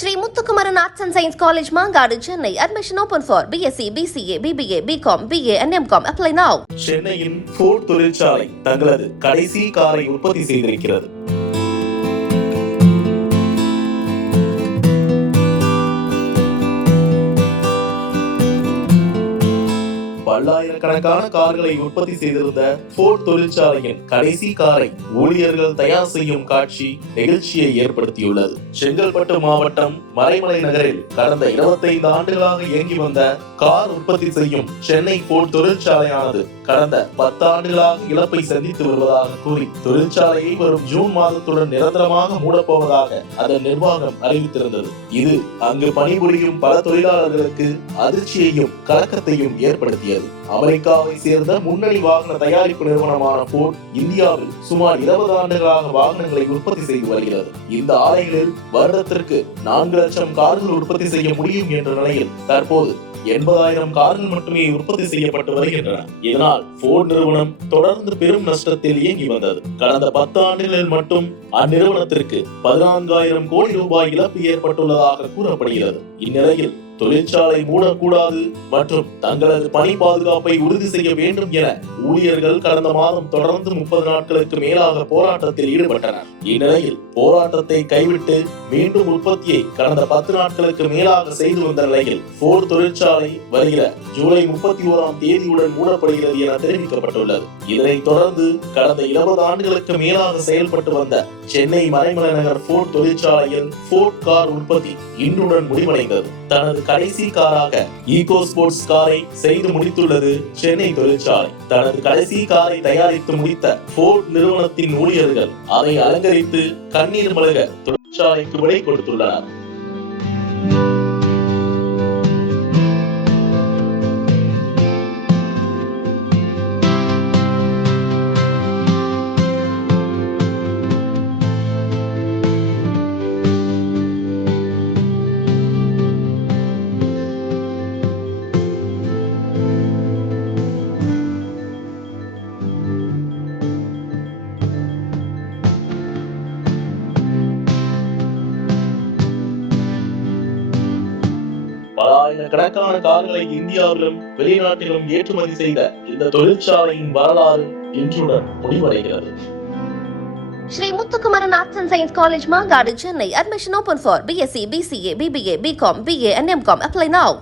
Sri Muthukumaran arts and science college Mangadu Chennai. Admission open for BSc BCA BBA BCom BA and MCom apply now சென்னையின் Ford தொழிற்சாலை தங்களது கடைசி காரை உற்பத்தி செய்திருக்கிறது. பல்லாயிரக்கணக்கான கார்களை உற்பத்தி செய்திருந்த ஃபோர்ட் தொழிற்சாலையின் கடைசி காரை ஊழியர்கள் தயார் செய்யும் காட்சி நிகழ்ச்சியை ஏற்படுத்தியுள்ளது. செங்கல்பட்டு மாவட்டம் மறைமலை நகரில் கடந்த 25 ஆண்டுகளாக இயங்கி வந்த கார் உற்பத்தி செய்யும் சென்னை போர்ட் தொழிற்சாலையானது கடந்த பத்து ஆண்டுகளாக இழப்பை சந்தித்து வருவதாக கூறி தொழிற்சாலையை வரும் ஜூன் மாதத்துடன் நிரந்தரமாக மூடப்போவதாக அதன் நிர்வாகம் அறிவித்திருந்தது. இது அங்கு பணிபுரியும் பல தொழிலாளர்களுக்கு அதிர்ச்சியையும் கலக்கத்தையும் ஏற்படுத்தியது. அமெரிக்காவை சேர்ந்த முன்னணி வாகன தயாரிப்பு நிறுவனமான போர்ட் இந்தியாவில் சுமார் இருபது ஆண்டுகளாக வாகனங்களை உற்பத்தி செய்து வருகிறது. இந்த ஆலைகளில் வருடத்திற்கு நான்கு லட்சம் கார்கள் உற்பத்தி செய்ய முடியும் என்ற நிலையில் தற்போது எண்பதாயிரம் கார்கள் மட்டுமே உற்பத்தி செய்யப்பட்டு வருகின்றன. இதனால் போர்ட் நிறுவனம் தொடர்ந்து பெரும் நஷ்டத்தில் இயங்கி வந்தது. கடந்த பத்து ஆண்டுகளில் மட்டும் அந்நிறுவனத்திற்கு பதினான்காயிரம் கோடி ரூபாய் இழப்பு ஏற்பட்டுள்ளதாக கூறப்படுகிறது. இந்நிலையில் தொழிற்சாலை மூடக்கூடாது மற்றும் தங்களது பணி பாதுகாப்பை உறுதி செய்ய வேண்டும் என ஊழியர்கள் கடந்த மாதம் தொடர்ந்து முப்பது நாட்களுக்கு மேலாக போராட்டத்தில் ஈடுபட்டனர். இந்நிலையில் போராட்டத்தை கைவிட்டு மீண்டும் உற்பத்தியை கடந்த பத்து நாட்களுக்கு மேலாக செய்து வந்த நிலையில் போர் தொழிற்சாலை வருகிற ஜூலை முப்பத்தி ஓராம் தேதியுடன் மூடப்படுகிறது என தெரிவிக்கப்பட்டுள்ளது. இதனைத் தொடர்ந்து கடந்த இருபது ஆண்டுகளுக்கு மேலாக செயல்பட்டு வந்த சென்னை மறைமலை நகர் போர்ட் தொழிற்சாலையில் போர்ட் கார் உற்பத்தி இன்றுடன் முடிவடைந்தது. தனது கடைசி காராக ஈகோ ஸ்போர்ட்ஸ் காரை செய்து முடித்துள்ளது சென்னை தொழிற்சாலை. தனது கடைசி காரை தயாரித்து முடித்த போர்ட் நிறுவனத்தின் ஊழியர்கள் அதை அலங்கரித்து கண்ணீர் மலக தொழிற்சாலைக்கு விடை கொடுத்துள்ளனர். ஆயிரக்கணக்கான கார்களை இந்தியாவிலும் வெளிநாட்டிலும் ஏற்றுமதி செய்த இந்த தொழிற்சாலையின் வரலாறு இன்றுடன் முடிவடைகிறது. Sri Muthukumaran arts and science college Mangadu Chennai. Admission open for BSc BCA BBA BCom BA and MCom apply now